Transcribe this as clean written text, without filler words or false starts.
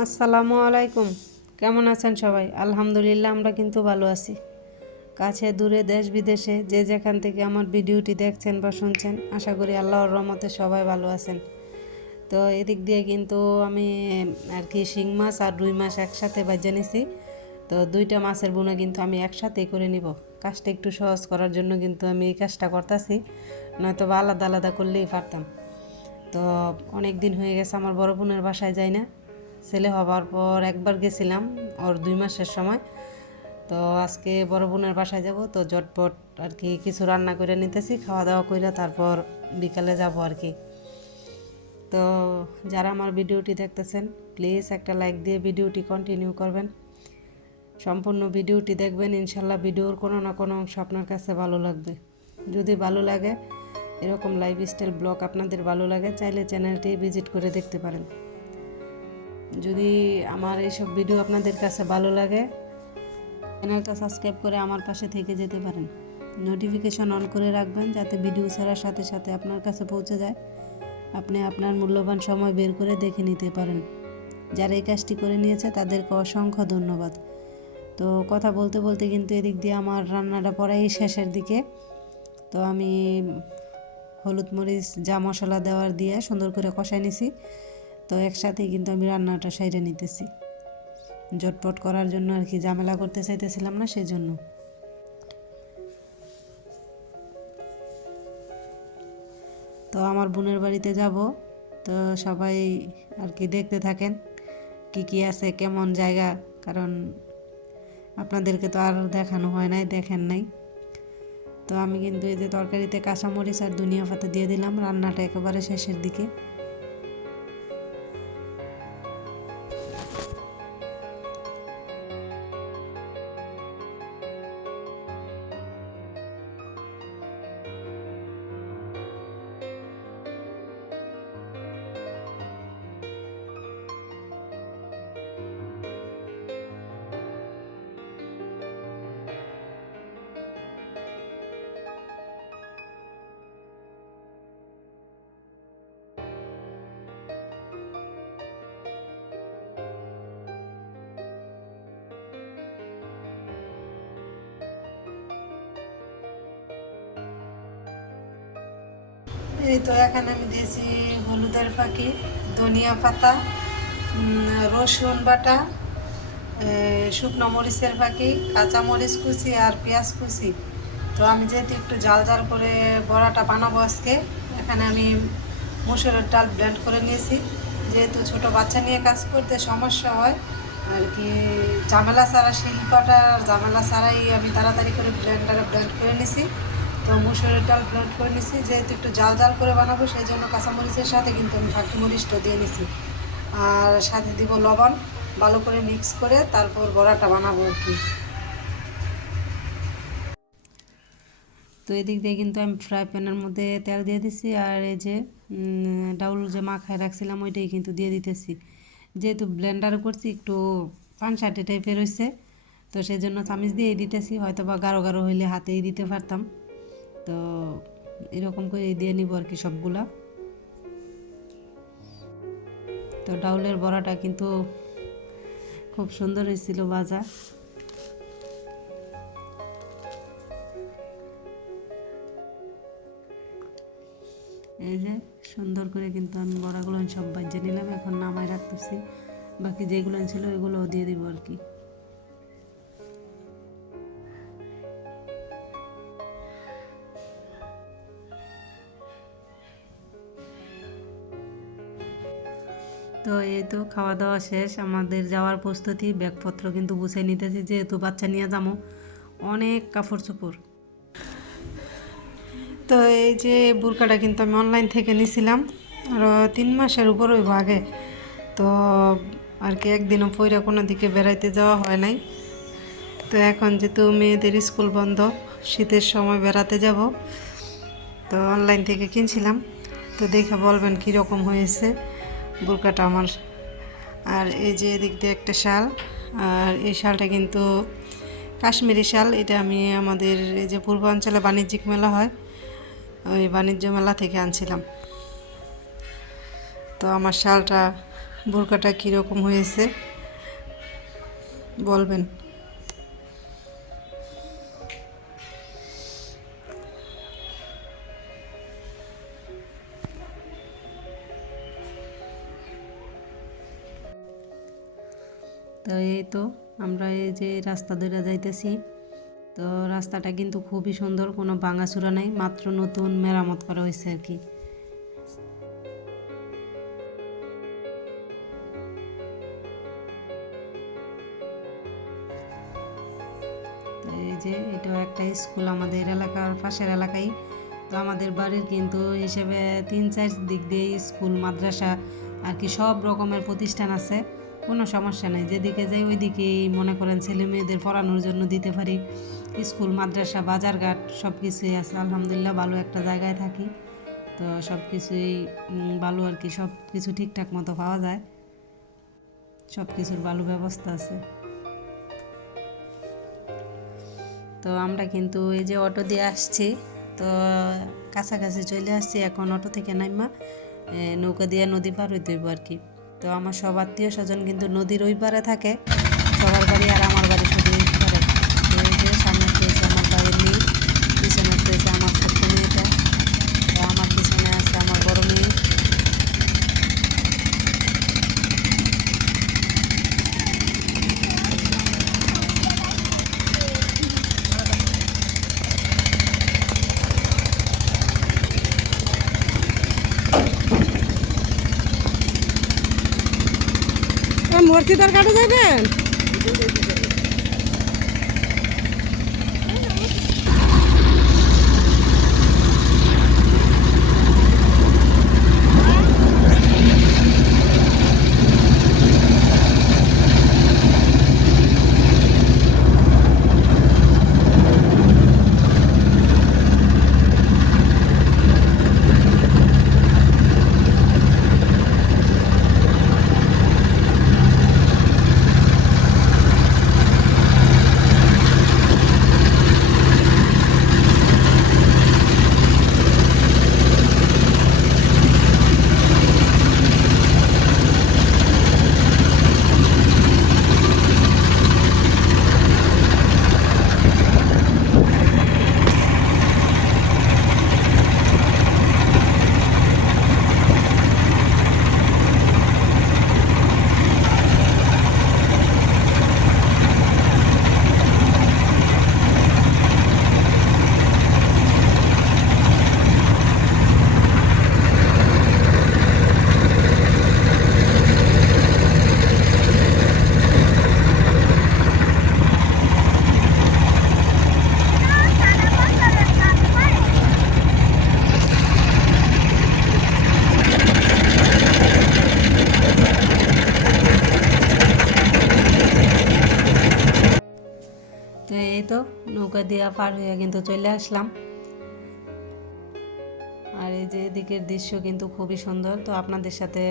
আসসালামু আলাইকুম। কেমন আছেন সবাই? আলহামদুলিল্লাহ আমরা কিন্তু ভালো আছি। কাছে দূরে দেশ বিদেশে যে যেখান থেকে আমার ভিডিওটি দেখছেন বা শুনছেন, আশা করি আল্লাহর রহমতে সবাই ভালো আছেন। তো এদিক দিয়ে কিন্তু আমি আর কি শিং মাছ আর রুই মাছ একসাথে ভেজে নিছি। তো দুইটা মাছের বোনা কিন্তু আমি একসাথেই করে নিব। কাজটা একটু সহজ করার জন্য কিন্তু আমি এই কাজটা করতেছি, নয়তো বা আলাদা আলাদা করলেই পারতাম। তো অনেক দিন হয়ে গেছে আমার বড় বোনের বাসায় যাই না। ছেলে হবার পর একবার গেছিলাম ওর 2 মাসের সময়। তো আজকে বড় বোনের বাসায় যাব, তো ঝটপট আর কি কিছু রান্না করে নিতেছি, খাওয়া দাওয়া করে তারপর বিকালে যাব আর কি। তো যারা আমার ভিডিওটি দেখতেছেন প্লিজ একটা লাইক দিয়ে ভিডিওটি কন্টিনিউ করবেন, সম্পূর্ণ ভিডিওটি দেখবেন। ইনশাল্লাহ ভিডিওর কোনো না কোনো অংশ আপনার কাছে ভালো লাগবে। যদি ভালো লাগে, এরকম লাইফস্টাইল ব্লগ আপনাদের ভালো লাগে, চাইলে চ্যানেলটি ভিজিট করে দেখতে পারেন। যদি আমার এইসব ভিডিও আপনাদের কাছে ভালো লাগে, চ্যানেলটা সাবস্ক্রাইব করে আমার পাশে থেকে যেতে পারেন। নোটিফিকেশন অন করে রাখবেন যাতে ভিডিও ছাড়ার সাথে সাথে আপনার কাছে পৌঁছে যায়, আপনি আপনার মূল্যবান সময় বের করে দেখে নিতে পারেন। যারা এই কাজটি করে নিয়েছে তাদেরকে অসংখ্য ধন্যবাদ। তো কথা বলতে বলতে কিন্তু এদিক দিয়ে আমার রান্নাটা প্রায় শেষের দিকে। তো আমি হলুদ মরিচ যা মশলা দেওয়ার দিয়ে সুন্দর করে কষাই নিছি। তো একসাথেই কিন্তু আমি রান্নাটা সাইরে নিতেছি, ঝটপট করার জন্য আর কি, ঝামেলা করতে চাইতেছিলাম না সেই জন্য। তো আমার বোনের বাড়িতে যাব, তো সবাই আর কি দেখতে থাকেন কি কি আছে, কেমন জায়গা, কারণ আপনাদেরকে তো আর দেখানো হয় নাই, দেখেন নাই। তো আমি কিন্তু এই যে তরকারিতে কাঁচামরিচ আর ধনিয়া পাতা দিয়ে দিলাম, রান্নাটা একেবারে শেষের দিকে। এই তো এখানে আমি দিয়েছি হলুদের ফাঁকি, ধনিয়া পাতা, রসুন বাটা, শুকনো মরিচের ফাঁকি, কাঁচা মরিচ কুচি আর পেঁয়াজ কুচি। তো আমি যেহেতু একটু জাল জাল করে বড়াটা বানাবো আজকে, এখানে আমি মুসুরের ডাল ব্লেন্ড করে নিয়েছি। যেহেতু ছোট বাচ্চা নিয়ে কাজ করতে সমস্যা হয় আর কি, ঝামেলা ছাড়া, শিল্পটার ঝামেলা ছাড়াই আমি তাড়াতাড়ি করে ব্লেন্ডারে ব্লেন্ড করে নিছি। তো মুসুরের ডাল ব্লেন্ড করে নিছি, যেহেতু একটু জাল জাল করে বানাবো সেই জন্য কাঁচামরিচের সাথে কিন্তু আমি ফাঁকি মরিচটা দিয়ে নিছি, আর সাথে দিব লবণ। ভালো করে মিক্স করে তারপর বড়াটা বানাবো আর কি। তো এদিক দিয়ে কিন্তু আমি ফ্রাই প্যানের মধ্যে তেল দিয়ে দিছি, আর এই যে ডাউল যে মাখায় রাখছিলাম ওইটাই কিন্তু দিয়ে দিতেছি। যেহেতু ব্লেন্ডার করছি একটু পানসাটে টাইপের হয়েছে, তো সেই জন্য চামিচ দিয়েই দিতেছি, হয়তো বা গাঢ় গাঢ় হইলে হাতেই দিতে পারতাম। তো এরকম করে দিয়ে নিব আর কি সবগুলা। তো ডাউলের বড়াটা কিন্তু খুব সুন্দর হয়েছিল ভাজা। এই যে সুন্দর করে কিন্তু আমি বড়াগুলো সব ভেজে নিলাম, এখন নামাই রাখতেছি। বাকি যেগুলো ছিল ওগুলোও দিয়ে দিব আর কি। তো এই তো খাওয়া দাওয়া শেষ, আমাদের যাওয়ার প্রস্তুতি, ব্যাগপত্র কিন্তু গুছিয়ে নিতেছি, যেহেতু বাচ্চা নিয়ে যাবো, অনেক কাপড় চোপড়। তো এই যে বোরকাটা কিন্তু আমি অনলাইন থেকে নিয়েছিলাম, আরও 3 মাসের উপর ওই আগে। তো আর কি একদিনও পইরা কোনো দিকে বেড়াইতে যাওয়া হয় নাই। তো এখন যেহেতু মেয়েদের স্কুল বন্ধ, শীতের সময় বেড়াতে যাব, তো অনলাইন থেকে কিনছিলাম। তো দেখে বলবেন কীরকম হয়েছে বোরকাটা আমার। আর এই যে এদিক দিয়ে একটা শাল, আর এই শালটা কিন্তু কাশ্মীরি শাল। এটা আমি আমাদের এই যে পূর্বাঞ্চলে বাণিজ্যিক মেলা হয়, ওই বাণিজ্য মেলা থেকে আনছিলাম। তো আমার শালটা বোরকাটা কীরকম হয়েছে বলবেন। তো এই তো আমরা এই যে রাস্তা ধরে যাইতেছি। তো রাস্তাটা কিন্তু খুবই সুন্দর, কোনো ভাঙাচুরা নাই, মাত্র নতুন মেরামত করা হয়েছে আর কি। তো এই যে এটাও একটা স্কুল আমাদের এলাকার পাশের এলাকায়। তো আমাদের বাড়ির কিন্তু হিসেবে 3-4 দিক দিয়ে স্কুল মাদ্রাসা আর কি সব রকমের প্রতিষ্ঠান আছে, কোনো সমস্যা নেই। যেদিকে যাই ওই দিকেই মনে করেন ছেলে মেয়েদের পড়ানোর জন্য দিতে পারি। স্কুল মাদ্রাসা বাজারঘাট সব কিছুই আছে, আলহামদুলিল্লাহ ভালো একটা জায়গায় থাকি। তো সব কিছুই ভালো আর কি, সব কিছু ঠিকঠাক মতো পাওয়া যায়, সব কিছুর ভালো ব্যবস্থা আছে। তো আমরা কিন্তু এই যে অটো দিয়ে আসছি, তো কাছাকাছি চলে আসছি। এখন অটো থেকে নাইমা নৌকা দিয়ে নদী পার হইতে হইব আর কি। তো আমার সব আত্মীয় স্বজন কিন্তু নদীর ওই পারে থাকে, সবার বাড়ি, আর আমার বাড়ি শুধু ওই পারে। তো এই যে সামনে হয়েছে আমার বাড়ির মেয়ে, পিছনে হয়েছে আমার ছোট্ট মেয়েটা, আমার পিছনে আছে আমার বড় মেয়ে। মসজিদের ঘাটে যাবেন? তো এই তো নৌকা দিয়ে পার হয়ে কিন্তু চলে আসলাম। আর এই যে এদিকের দৃশ্য কিন্তু খুবই সুন্দর, তো আপনাদের সাথে